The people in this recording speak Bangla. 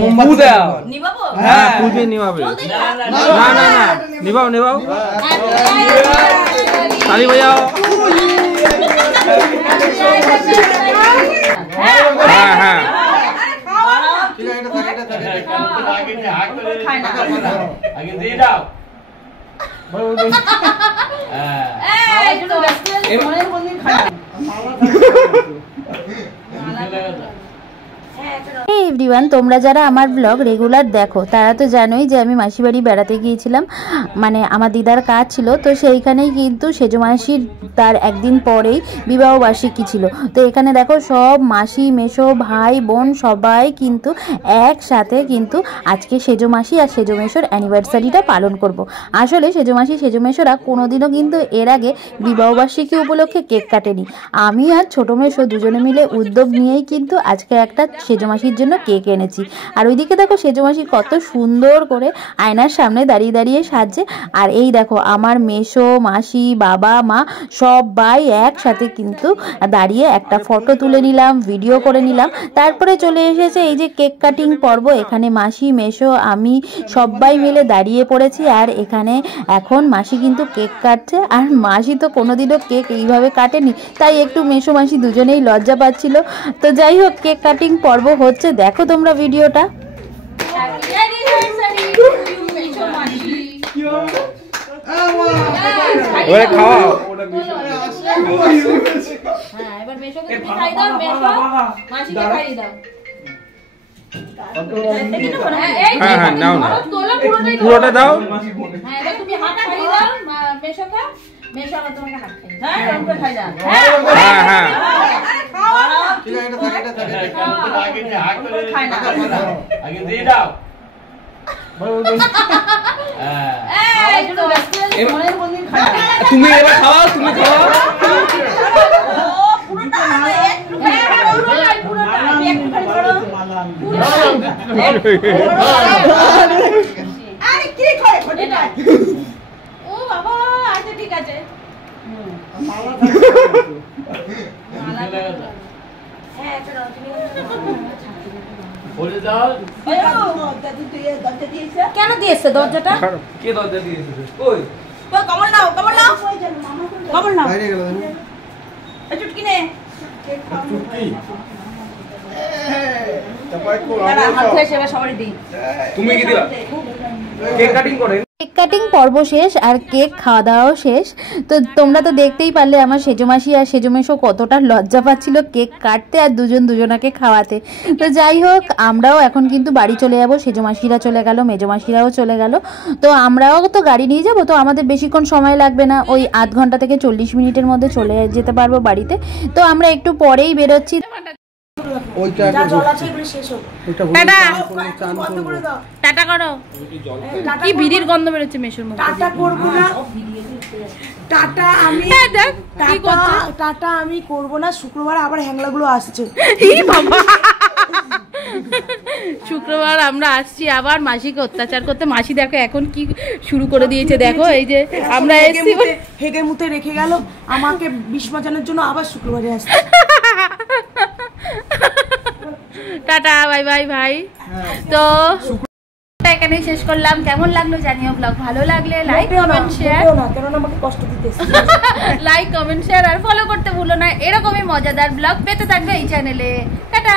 মোমবাতি দাও নিবাবো হ্যাঁ পূজে নিবাবে না না না নিবাও নিবাও তালি বাজাও হ্যাঁ হ্যাঁ ঠিক আছে এটা থাকে আগে যে হাত করে খায় না আগে দিয়ে দাও হ্যাঁ এই তো মনের মন্দির খায় Hey everyone, তোমরা যারা আমার ব্লগ রেগুলার দেখো তারা তো জানোই যে আমি মাসি বাড়ি বেড়াতে গিয়েছিলাম, মানে আমার দিদার কাজ ছিল। তো সেইখানেই কিন্তু সেজো মাসির তার একদিন পরেই বিবাহ বার্ষিকী ছিল। তো এখানে দেখো সব মাসি মেশো ভাই বোন সবাই কিন্তু একসাথে কিন্তু আজকে সেজো মাসি আর সেজো মেশোর অ্যানিভার্সারিটা পালন করব। আসলে সেজো মাসি সেজো মেশোরা কোনোদিনও কিন্তু এর আগে বিবাহ বার্ষিকী উপলক্ষে কেক কাটেনি। আমি আর ছোটো মেশো দুজনে মিলে উদ্যোগ নিয়েই কিন্তু আজকে একটা সেজো মাসির জন্য কেক এনেছি। আর ওইদিকে দেখো সেজো মাসি কত সুন্দর করে আয়নার সামনে দাঁড়িয়ে দাঁড়িয়ে সাজছে। আর এই দেখো আমার মেশো মাসি বাবা মা সবাই একসাথে কিন্তু দাঁড়িয়ে একটা ফটো তুলে নিলাম, ভিডিও করে নিলাম। তারপরে চলে এসেছে এই যে কেক কাটিং পর্ব। এখানে মাসি মেশো আমি সবাই মিলে দাঁড়িয়ে পড়েছি। আর এখানে এখন মাসি কিন্তু কেক কাটছে। আর মাসি তো কোনোদিনও কেক এইভাবে কাটেনি, তাই একটু মেশো মাসি দুজনেই লজ্জা পাচ্ছিল। তো যাই হোক কেক কাটিং পর্ব হচ্ছে, দেখো তোমরা ভিডিওটা। পুরোটা দাও। তুমি এবার খাওয়া, তুমি খাওয়া। ও বাবা আচ্ছা ঠিক আছে। কেন দিয়েছে দরজাটা? কে দরজা দিয়েছে? কমল নাও কমল নাও কমল নাও চুটকি নে তুমি কি দিলা? কেক কাটিং করে কেক কাটিং পর্ব শেষ আর কেক খাওয়া দাওয়াও শেষ। তো তোমরা তো দেখতেই পারলে আমার সেজো মাসি আর সেজো মেশো কতটা লজ্জা পাচ্ছিল কেক কাটতে আর দুজনাকে খাওয়াতে। তো যাই হোক আমরাও এখন কিন্তু বাড়ি চলে যাবো। সেজো মাসিরা চলে গেল, মেজো মাসিরাও চলে গেল। তো আমরাও তো গাড়ি নিয়ে যাবো, তো আমাদের বেশিক্ষণ সময় লাগবে না, ওই আধ ঘন্টা থেকে 40 মিনিটের মধ্যে চলে যেতে পারবো বাড়িতে। তো আমরা একটু পরেই বেরোচ্ছি। টাটা করো। কি বিড়ির গন্ধ বেরোচ্ছে মেশোর মুখে। টাটা করবো না, টাটা আমি টাটা আমি করবো না। শুক্রবার আবার হ্যাংলাগুলো আসছে। শুক্রবার আমরা আসছি আবার মাসিকে অত্যাচার করতে। মাসি দেখো এখন কি শুরু করে দিয়েছে, দেখো এই যে আমরা এসেছি হেগে মুতে রেখে গেল আমাকে বিষ মাজানোর জন্য, আবার শুক্রবারে আসছে। টাটা বাই বাই ভাই। তো এখানেই শেষ করলাম। কেমন লাগলো জানিও। ব্লগ ভালো লাগলে like comment share, like comment share আর ফলো করতে ভুলো না। এরকমই মজাদার ব্লগ পেতে থাকবে এই চ্যানেলে। টাটা।